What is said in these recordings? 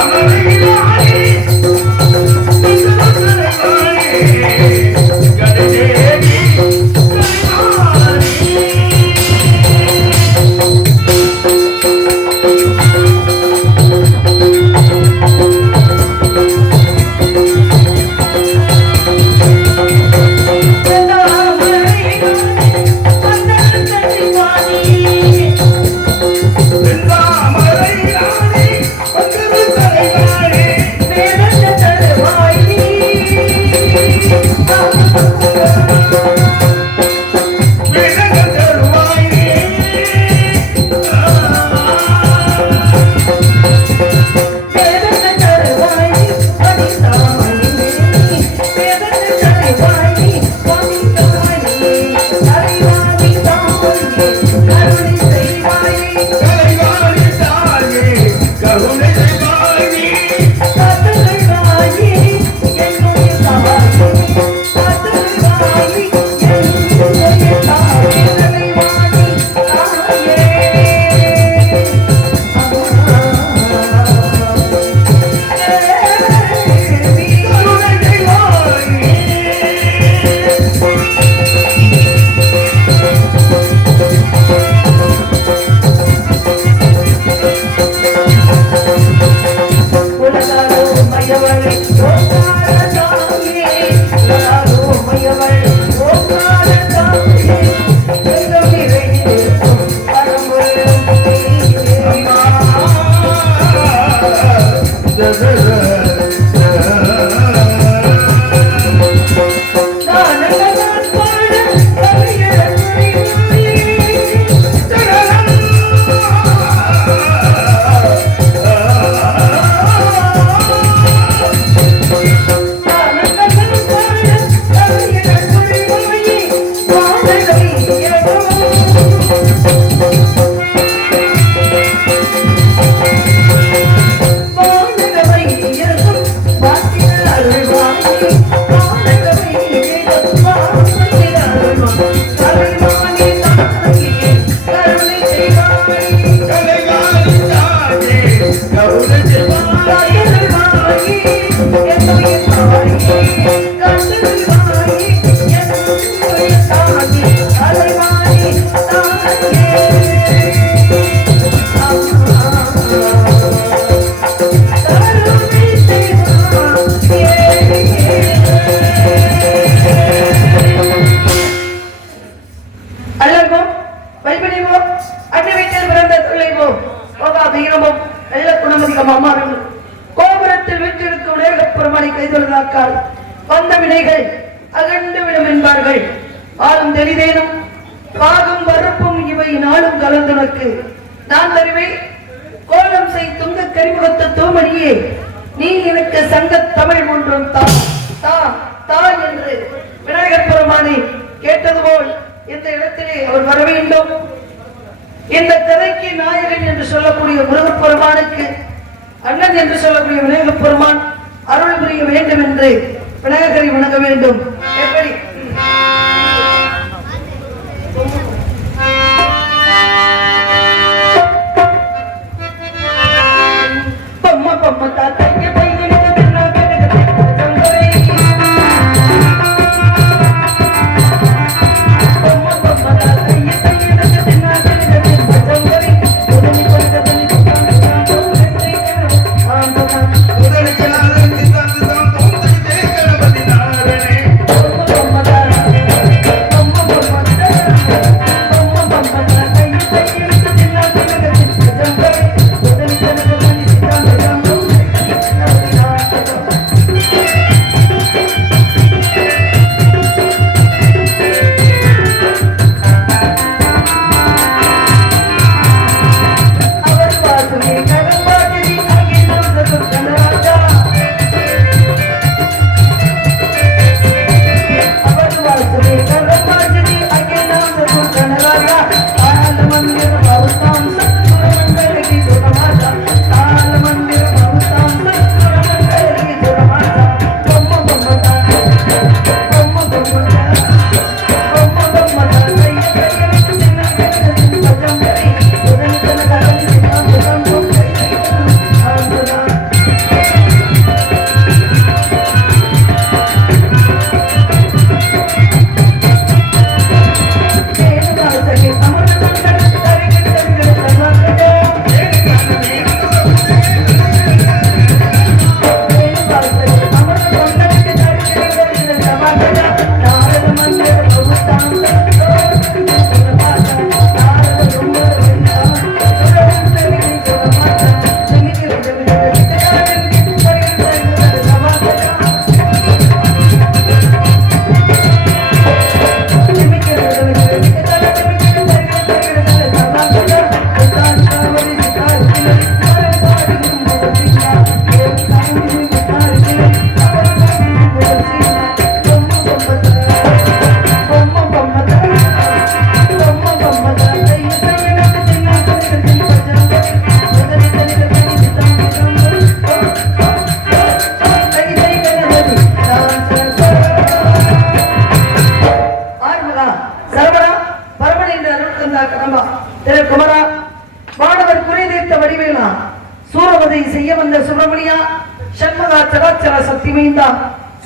Come on.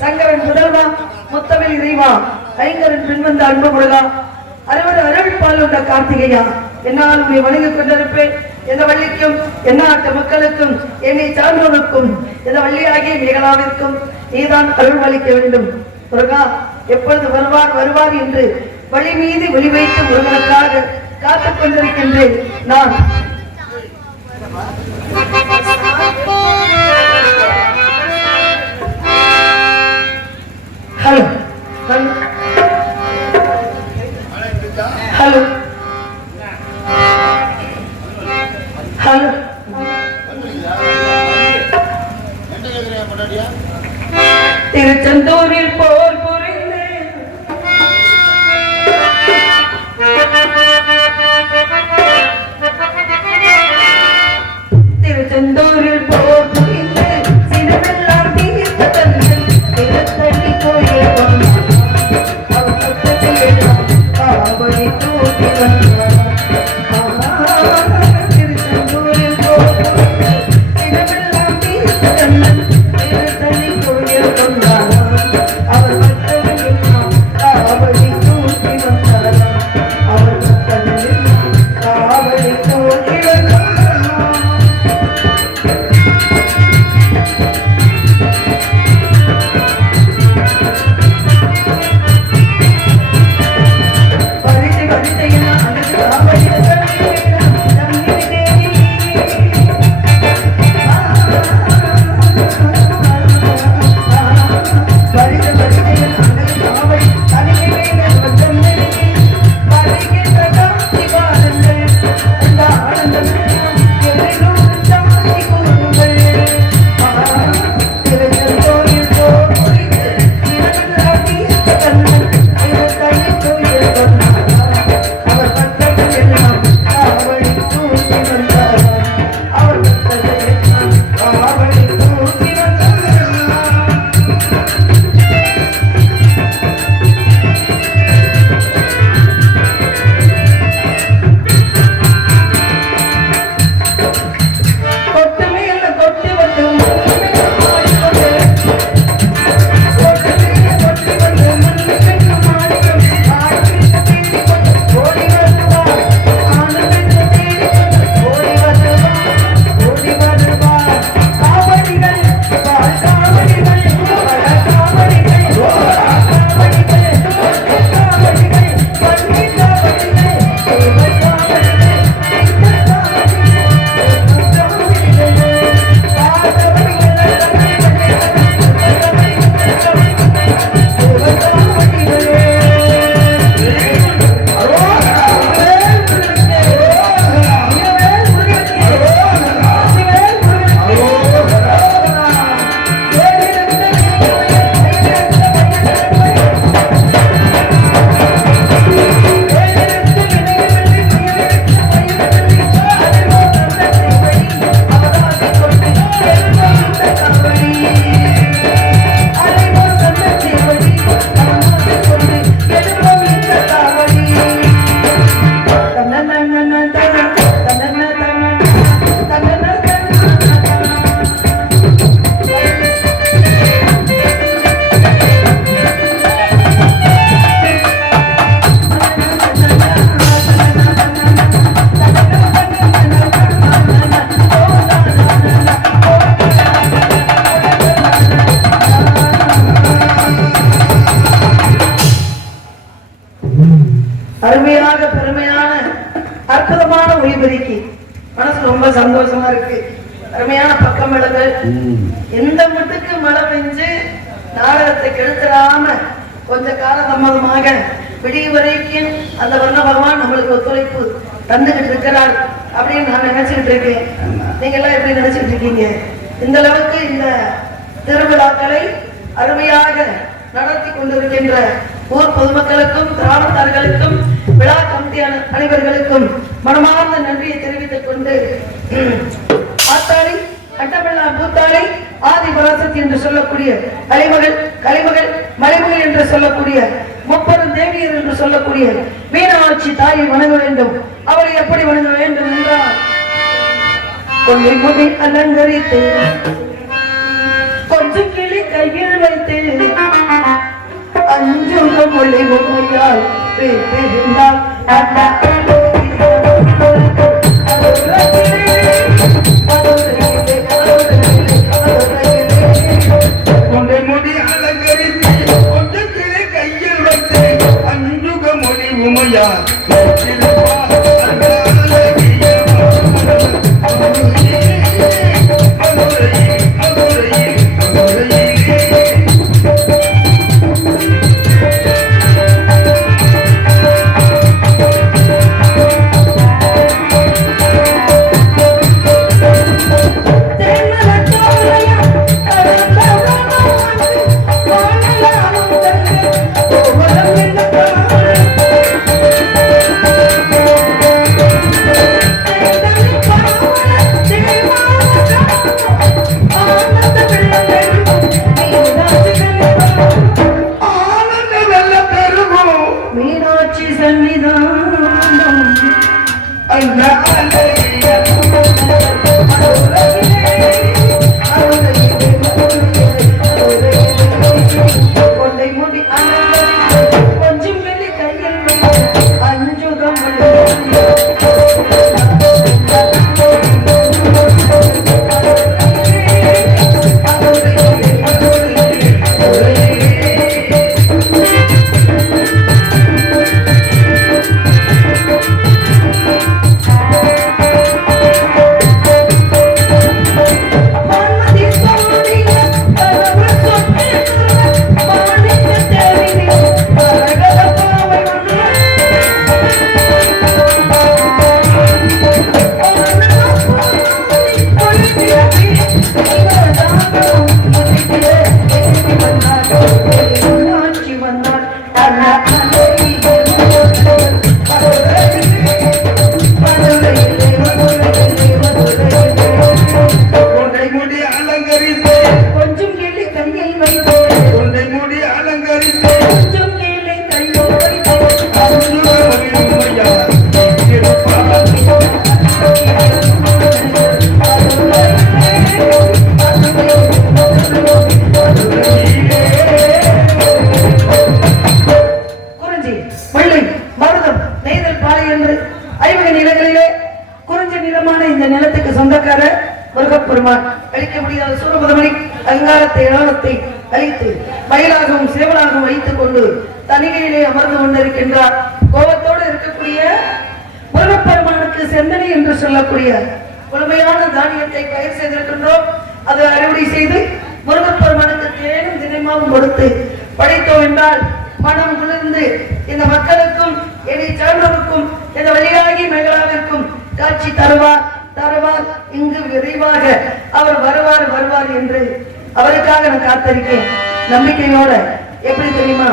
Sankaran முதல்வா முத்தமிழ் இறைவா ஐங்கரன் பின்வந்த அன்பு முருகா அறுவர் அருள்பால் உள்ள கார்த்திகையா என்னால் உன்னை வணங்கிக் கொண்டிருப்பேன். எந்த வள்ளிக்கும் எந்நாட்டு மக்களுக்கும் என்னை சார்ந்தவனுக்கும் இந்த வள்ளியாகிய மேகலாவிற்கும் நீதான் அருள் அளிக்க வேண்டும். முருகா எப்பொழுது வருவார் என்று வழி மீது ஒளி வைத்து முருகனுக்காக காத்துக் கொண்டிருக்கின்றேன். நான் ஹலோ ஹலோ ஹலோ ஹலோ திருச்செந்தூரில் போர் புரிந்து திருச்செந்தூரில் போர் புரிந்து சினமெல்லாம் தீர்த்த தந்தன் திருத்தள்ளி கோயில் காவடி தூக்கி வந்தார். திருச்செந்தூரில் போர் புரிந்து சினமெல்லாம் தீர்த்த தந்தன் திருத்தள்ளி கோயில் கொண்டார். அவர் பக்தர்கள் காவடி தூக்கி வந்தார். அவர் பக்தர்கள் காவடி தூக்கி வந்தார். அருமையாக பெருமையான அற்புதமான ஒளிபெருக்கி மனசு ரொம்ப சந்தோஷமா இருக்கு. அருமையான பக்கம் எழுது எந்த மட்டுக்கு மழை பெஞ்சு நாடகத்தை கெடுத்துடாம கொஞ்ச கால தாமதமாக விடிய வரைக்கும் அந்த வர்ண பகவான் நம்மளுக்கு ஒத்துழைப்பு தந்துகிட்டு இருக்கிறார் அப்படின்னு நான் நினைச்சுக்கிட்டு இருக்கேன். நீங்க எல்லாம் எப்படி நினைச்சிட்டு இருக்கீங்க? இந்த அளவுக்கு இந்த திருவிழாக்களை அருமையாக நடத்தி கொண்டிருக்கின்ற ஊர் பொதுமக்களுக்கும் கிராமத்தார்களுக்கும் விழா கமிட்டியான அனைவர்களுக்கும் மனமார்ந்த நன்றியை தெரிவித்துக் கொண்டு ஆத்தாளி அட்டமெல்லாம் பூத்தாளி ஆதி பராசக்தி என்று சொல்லக்கூடிய கலைமகள் கலைமகள் மலைமகள் என்று சொல்லக்கூடிய முப்பெரும் தேவியர் என்று சொல்லக்கூடிய மீனாட்சி தாயை வணங்க வேண்டும். அவளை எப்படி வணங்க வேண்டும் என்றால் கொள்ளை முடி அலங்கரித்து கொஞ்சம் கிளி கையில் வைத்து அஞ்சுக மொழி முறையால் பேசிருந்தால் கொண்டை முடி அலங்கரித்து கொஞ்சம் கிளி கையில் வைத்து அஞ்சுக மொழி உமையால் அழிக்க முடியாத சூரபதமணி அங்காரத்தை ஏழத்தை அழித்து மயிலாகவும் சேவலாகவும் வைத்துக் கொண்டு தனிகையிலே அமர்ந்து கொண்டிருக்கின்றார். கோபத்தோடு இருக்கக்கூடிய முருகப்பெருமானுக்கு செந்தனை என்று சொல்லக்கூடிய முழுமையான தானியத்தை பயிர் செய்திருக்கின்றோம். அதை அறுவடை செய்து முருகப்பெருமானுக்கு தேனும் தினமாவும் கொடுத்து படைத்தோம் என்றால் மனம் குளிர்ந்து இந்த மக்களுக்கும் என்னை சார்ந்தவருக்கும் இந்த வழியாகி மகளாவிற்கும் காட்சி தருவார் தருவார். இங்கு விரைவாக அவர் வருவார் வருவார் என்று அவருக்காக நான் காத்திருக்கேன் நம்பிக்கையோட. எப்படி தெரியுமா?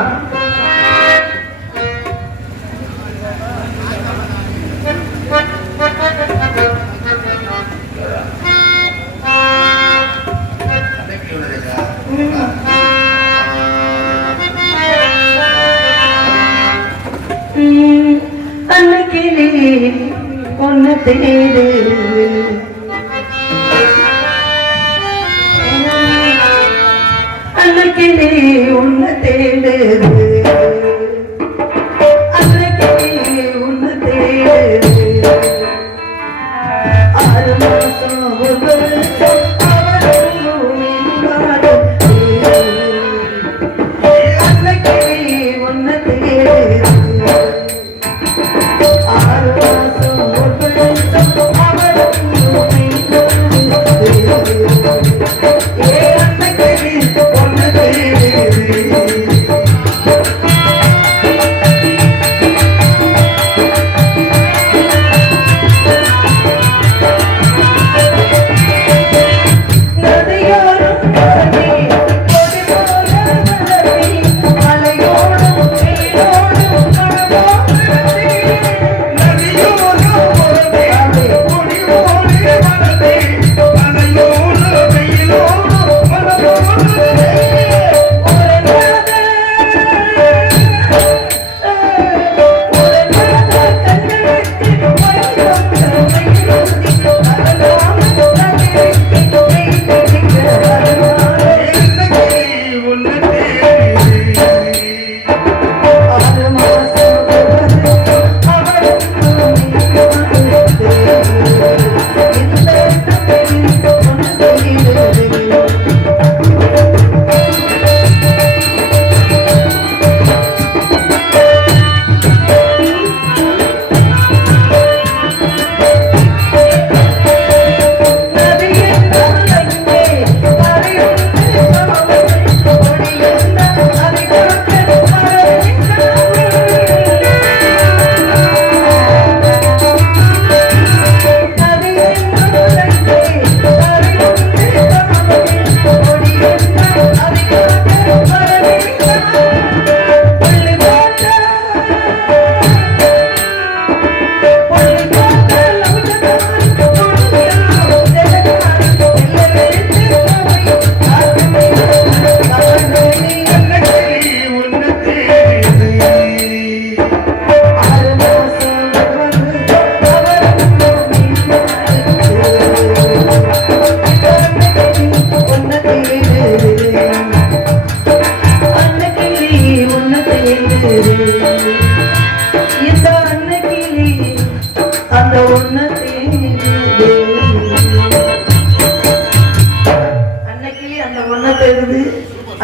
அன்னைக்கிலே ஒன்னு தேடு அன்னைக்கிலே ஒன்னு தேடு அன்னைக்கிலே ஒன்னு தேடு 6 மாசம் ஒரு வருஷம் அன்னைக்கிலே ஒன்னு தேடு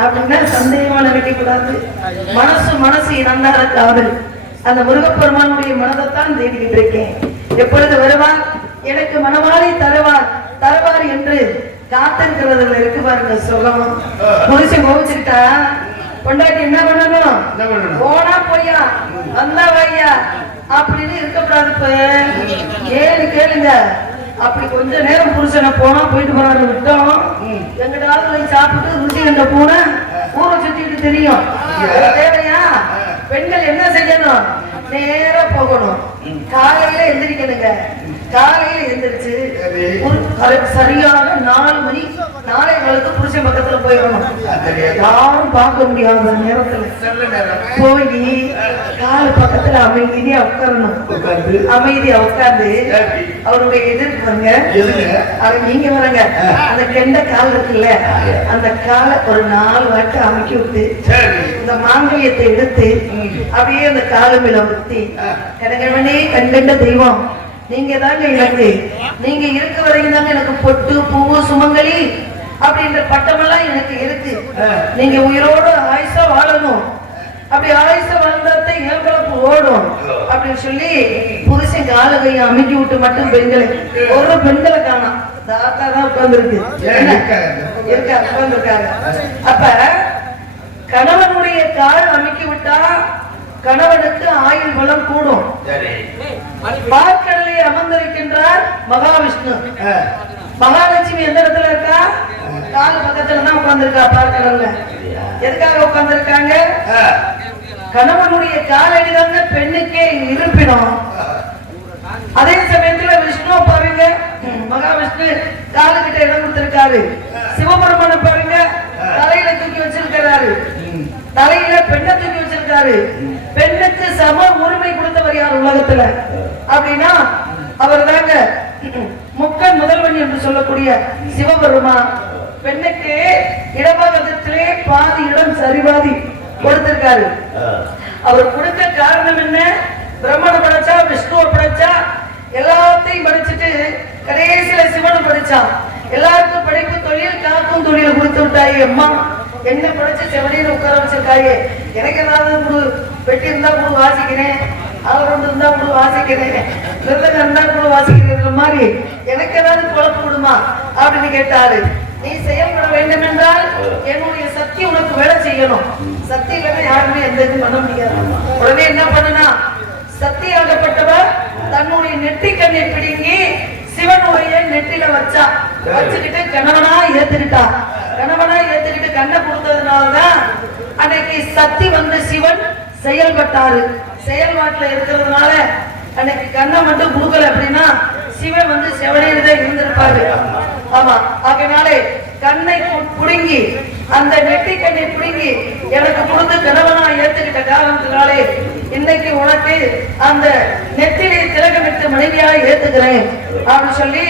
அப்படின்னா சந்தேகமா நினைக்க கூடாது. மனசு இனந்தார காவல். அந்த முருகப்பெருமானுடைய மனதைத்தான் தேடிக்கிட்டு இருக்கேன். எப்பொழுது வருவார், எனக்கு மனவாளை தருவார் என்று காத்திருக்கிறதுல இருக்கு பாருங்க சுகமும். புருஷன் கோவிச்சுக்கிட்டா பொண்டாட்டி என்ன பண்ணணும்? போனா போய்யா வந்தா வையா அப்படின்னு இருக்கக்கூடாது. இப்ப கேளுங்க, அப்படி கொஞ்ச நேரம் புருஷனை போனா போயிட்டு போறாரு விட்டோம், எங்கிட்டாவது போய் சாப்பிட்டு ருசி என்ற பூனை ஊரை சுத்திட்டு தெரியும். தேவையா? பெண்கள் என்ன செய்யணும்? நேரா போகணும். காலையில எந்திரிக்கணுங்க. காலையில எந்திரிச்சு சரியாக 4 மணி 4:15 புருஷன் பக்கத்துல போயிடணும். யாரும் பார்க்க முடியாத நேரத்துல போய் காலு பக்கத்துல அமைதியா உட்காரணும். அமைதியா உட்கார்ந்து அவருடைய எதிர்ப்பாங்க. அது நீங்க வரங்க, அந்த கெண்ட கால் இருக்குல்ல, அந்த காலை ஒரு 4 வாட்டி அமைக்கி விட்டு இந்த மாங்கல்யத்தை எடுத்து அப்படியே அந்த காலு மேல ஊத்தி, கனகவனே கண்கண்ட தெய்வம் நீங்க தாங்க எனக்கு, நீங்க இருக்க வரைக்கும் தாங்க எனக்கு பொட்டு பூவு சுமங்கலி அப்படின்ற பட்டமெல்லாம் எனக்கு இருக்கு. நீங்க உயிரோடு ஆயுசா வாழணும். அப்படி ஆயுச வாழ்ந்தாத்த ஏன் பிறப்பு ஓடும் அப்படின்னு சொல்லி புருஷன் கால கையை அமைக்கி விட்டு மட்டும் பெண்களை ஒரு பெண்களை காணோம். தாத்தா தான் உட்கார்ந்து இருக்கு உட்கார்ந்துருக்காங்க. அப்ப கணவனுடைய கால் அமைக்கி விட்டா கணவனுக்கு ஆயுள் பலம் கூடும். பார்க்கடலை அமர்ந்திருக்கின்றார் மகாவிஷ்ணு. மகாலட்சுமி எந்த இடத்துல இருக்கா? கால் பக்கத்துல தான் உட்கார்ந்துருக்கா பார்க்கடல்ல. எதுக்காக உட்கார்ந்துருக்காங்க? கணவனுடைய காலடிதாங்க பெண்ணுக்கே இருப்பிடும். அதே சமயத்துல விஷ்ணு பாருங்க, மகாவிஷ்ணு காலுக்கிட்ட இடம் கொடுத்திருக்காரு. சிவபெருமான பாருங்க தலையில தூக்கி வச்சிருக்கிறாரு. தலையில பெண்ணை தூக்கி வச்சிருக்காரு. பெண்ணுக்கு சம உரிமை கொடுத்தவர் யார் உலகத்துல அப்படின்னா அவர் தாங்க முக்கன் முதல்வன் என்று சொல்லக்கூடிய சிவபெருமான். பெண்ணுக்கு இடபாகத்திலே பாதி இடம் சரிபாதி கொடுத்திருக்காரு. அவர் கொடுக்க காரணம் என்ன? பிரம்மனை படைச்சா, விஷ்ணுவை படைச்சா, எல்லாத்தையும் படிச்சுட்டு கடைசியில சிவனை படிச்சான். எல்லாருக்கும் படிப்பு தொழில் காக்கும் தொழில் கொடுத்து விட்டாயே அம்மா, என்ன படிச்சு செவனையில உட்கார வச்சிருக்காயே, எனக்கு ஏதாவது வெட்டி இருந்தா கூட வாசிக்கிறேன், அவர் ஒன்று இருந்தா கூட வாசிக்கிறேன், விருதகம் இருந்தா கூட வாசிக்கிற மாதிரி எனக்கு ஏதாவது குழப்பம் விடுமா அப்படின்னு கேட்டாரு. நீ செயல்பட வேண்டும் என்றால் என்னுடைய சக்தி உனக்கு வேலை செய்யணும். சக்தி இல்லைன்னா யாருமே எந்த இதுவும் பண்ண முடியாது. உடனே என்ன பண்ணுனா, சக்தி ஆகப்பட்டவர் தன்னுடைய நெற்றி கண்ணை பிடுங்கி சிவனுடைய நெற்றில வச்சா. வச்சுக்கிட்டு கணவனா ஏத்துக்கிட்டா. கணவனா ஏத்துக்கிட்டு கண்ணை கொடுத்ததுனாலதான் அன்னைக்கு சக்தி வந்து சிவன் செயல்பட்டாரு. செயல்பாட்டுல இருக்கிறதுனால அன்னைக்கு கண்ணை மட்டும் கொடுக்கல அப்படின்னா சிவன் வந்து செவனையில இருந்திருப்பாரு. ஆமா, அதனாலே கண்ணை புடுங்கி, அந்த நெற்றி கண்ணை புடுங்கி எனக்கு கொடுத்து கணவனா ஏத்துக்கிட்ட காரணத்தினாலே இன்னைக்கு உனக்கு அந்த நெத்திலே திலகமிட்டு மனைவியா ஏத்துக்கிறேன் அப்படின்னு சொல்லி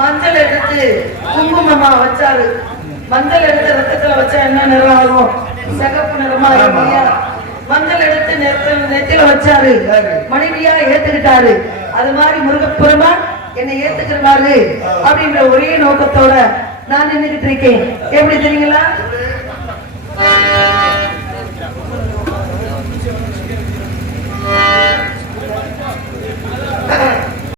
மஞ்சள் எடுத்து குங்குமமா வச்சாரு. மஞ்சள் எடுத்து ரத்தத்துல வச்சா என்ன நிறம் ஆகும்? சிகப்பு நிறமா இல்லையா? மஞ்சள் எடுத்து நெத்தில வச்சாரு, மனைவியா ஏத்துக்கிட்டாரு. அது மாதிரி முருகப்பெருமான் என்னை ஏத்துக்கிறாரு அப்படின்ற ஒரே நோக்கத்தோட நான் நின்றுகிட்டு இருக்கேன். எப்படி தெரியுங்களா?